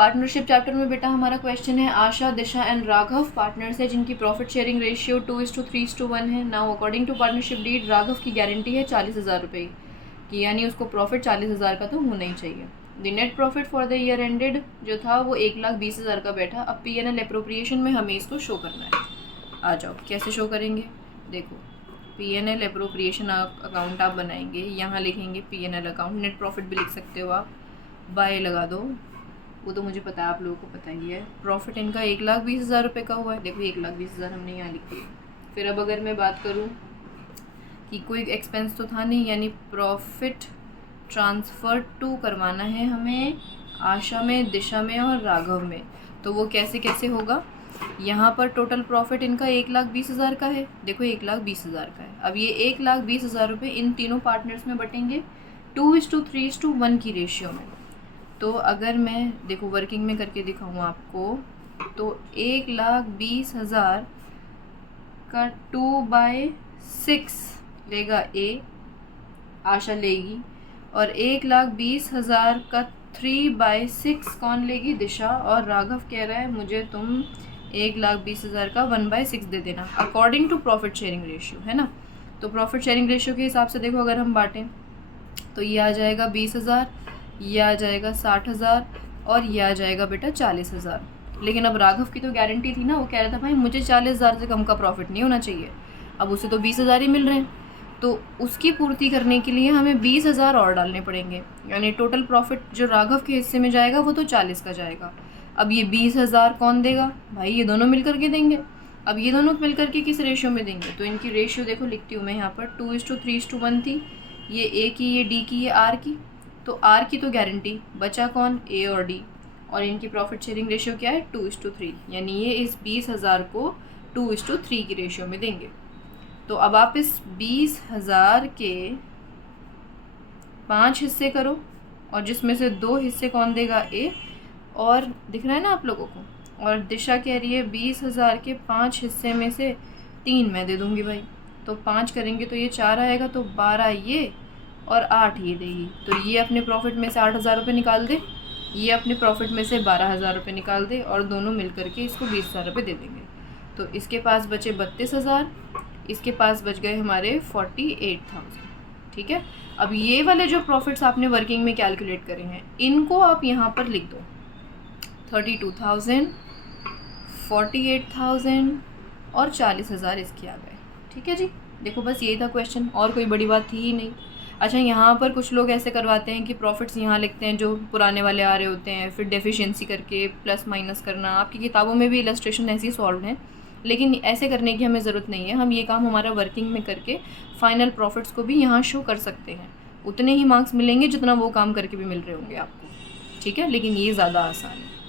Partnership chapter में बेटा हमारा क्वेश्चन है आशा, दिशा एंड राघव पार्टनर्स है जिनकी प्रॉफिट शेयरिंग रेशियो 2:3:1 है। Now according to partnership deed Raghav की गारंटी है 40,000 रुपये की, यानी उसको प्रॉफिट 40,000 का तो होना ही चाहिए। The net profit for the year ended जो था वो 1,20,000 का बैठा। अब P&L अप्रोप्रिएशन में हमें इसको शो करना है। आ जाओ कैसे शो करेंगे, देखो P&L अप्रोप्रिएशन अकाउंट आप बनाएंगे, यहाँ लिखेंगे P&L अकाउंट, नेट प्रॉफिट भी लिख सकते हो आप, बाय लगा दो, वो तो मुझे पता है, आप लोगों को पता ही है। प्रॉफिट इनका 1,20,000 रुपये का हुआ है, देखो 1,20,000 हमने यहाँ लिख दिया। फिर अब अगर मैं बात करूँ कि कोई एक्सपेंस तो था नहीं, यानी प्रॉफिट ट्रांसफ़र टू करवाना है हमें आशा में, दिशा में और राघव में, तो वो कैसे कैसे होगा। यहाँ पर टोटल प्रॉफिट इनका 1,20,000 का है, देखो 1,20,000 का है। अब ये 1,20,000 रुपये इन तीनों पार्टनर्स में बटेंगे 2:3:1 की रेशियो में। तो अगर मैं देखो वर्किंग में करके दिखाऊँ आपको, तो 1,20,000 का 2/6 लेगा ए, आशा लेगी, और 1,20,000 का 3/6 कौन लेगी, दिशा, और राघव कह रहा है मुझे तुम 1,20,000 का 1/6 दे देना according to profit sharing ratio, है ना। तो प्रॉफिट शेयरिंग रेशियो के हिसाब से देखो अगर हम बांटें तो ये आ जाएगा 20,000, ये आ जाएगा 60,000 और ये आ जाएगा बेटा 40,000। लेकिन अब राघव की तो गारंटी थी ना, वो कह रहा था भाई मुझे 40,000 से कम का प्रॉफिट नहीं होना चाहिए। अब उसे तो 20,000 ही मिल रहे हैं, तो उसकी पूर्ति करने के लिए हमें 20,000 और डालने पड़ेंगे, यानी टोटल प्रॉफिट जो राघव के हिस्से में जाएगा वो तो 40 का जाएगा। अब ये 20,000 कौन देगा, भाई ये दोनों मिल करके देंगे। अब ये दोनों मिल करके किस रेशियो में देंगे, तो इनकी रेशियो देखो लिखती हूँ मैं यहाँ पर 2:3:1 थी, ये ए की, ये डी की, ये आर की। तो आर की तो गारंटी, बचा कौन, ए और डी, और इनकी प्रॉफिट शेयरिंग रेशियो क्या है 2:3, यानी ये इस 20,000 को 2:3 की रेशियो में देंगे। तो अब आप इस 20,000 के 5 हिस्से करो, और जिसमें से 2 हिस्से कौन देगा, ए, और दिख रहा है ना आप लोगों को, और दिशा कह रही है 20,000 के 5 हिस्से में से 3 मैं दे दूँगी भाई। तो 5 करेंगे तो ये 4 आएगा, तो 12 ये और 8 ये देगी। तो ये अपने प्रॉफिट में से 8,000 रुपये निकाल दे, ये अपने प्रॉफिट में से 12,000 रुपये निकाल दे, और दोनों मिल करके इसको 20,000 रुपये दे देंगे। तो इसके पास बचे 32,000, इसके पास बच गए हमारे 48,000। ठीक है, अब ये वाले जो प्रॉफिट्स आपने वर्किंग में कैलकुलेट करे हैं इनको आप यहाँ पर लिख दो, 32,000, 48,000 और 40,000 इसके आ गए। ठीक है जी, देखो बस यही था क्वेश्चन, और कोई बड़ी बात थी ही नहीं। अच्छा, यहाँ पर कुछ लोग ऐसे करवाते हैं कि प्रॉफिट्स यहाँ लिखते हैं जो पुराने वाले आ रहे होते हैं, फिर डेफिशिएंसी करके प्लस माइनस करना। आपकी किताबों में भी इलस्ट्रेशन ऐसे ही सॉल्व हैं, लेकिन ऐसे करने की हमें ज़रूरत नहीं है। हम ये काम हमारा वर्किंग में करके फाइनल प्रॉफिट्स को भी यहाँ शो कर सकते हैं, उतने ही मार्क्स मिलेंगे जितना वो काम करके भी मिल रहे होंगे आपको। ठीक है, लेकिन ये ज़्यादा आसान है।